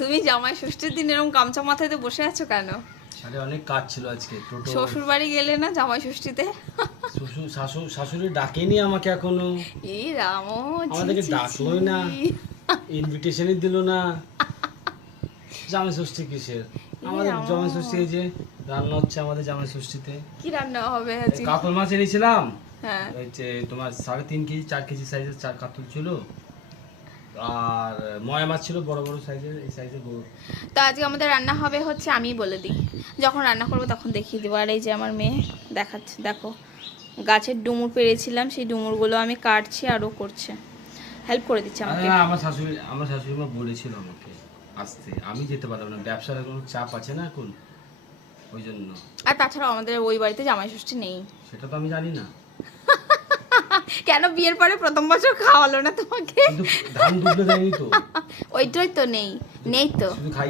তুমি জামাই ষষ্ঠীর দিন এরকম গামছা মাথায় দিয়ে বসে আছো কেন? সাথে অনেক কাজ ছিল আজকে। টোটো শ্বশুর বাড়ি গেলে না জামাই ষষ্ঠীতে? শাশুড়ি ডাকেনি আমাকে এখনো। এই রাম, আমাদেরকে ডাকলোই না, ইনভিটেশনই দিল না। জামাই ষষ্ঠী কিসের? আমাদের জামাই ষষ্ঠী এই যে রান্না হচ্ছে আমাদের জামাই ষষ্ঠীতে। কি রান্না হবে আজকে? কাতল মাছ এনেছিলাম। হ্যাঁ, ওই যে তোমার 3.5 কেজি 4 কেজি সাইজের 4 কাতল ছিল, আর ময়া মাছ ছিল বড় বড় সাইজের, এই সাইজের বড়। তো আজকে আমাদের রান্না হবে হচ্ছে, আমি বলে দিই, যখন রান্না করবো তখন দেখিয়ে দেবো। আর এই যে আমার মেয়ে দেখাচ্ছে, দেখো গাছের ডুমুর পেরেছিলাম, সেই ডুমুরগুলো আমি কাটছি আর ও করছে, হেল্প করে দিচ্ছে আমাকে। আমার শাশুড়ি মা বলেছিল আমাকে আসতে, আমি যেতে পারলাম না, ব্যবসার কোনো চাপ আছে না এখন, ওই জন্য। আর তাছাড়াও আমাদের ওই বাড়িতে জামাই ষষ্ঠী নেই। সেটা তো আমি জানি না। কেন বিয়ের পরে প্রথম বছর খাওয়ালো না তোমাকে? কিন্তু ধান দুধলে দেয়নি তো। ওইটাই তো নেই, নেই তো। শুধু খাই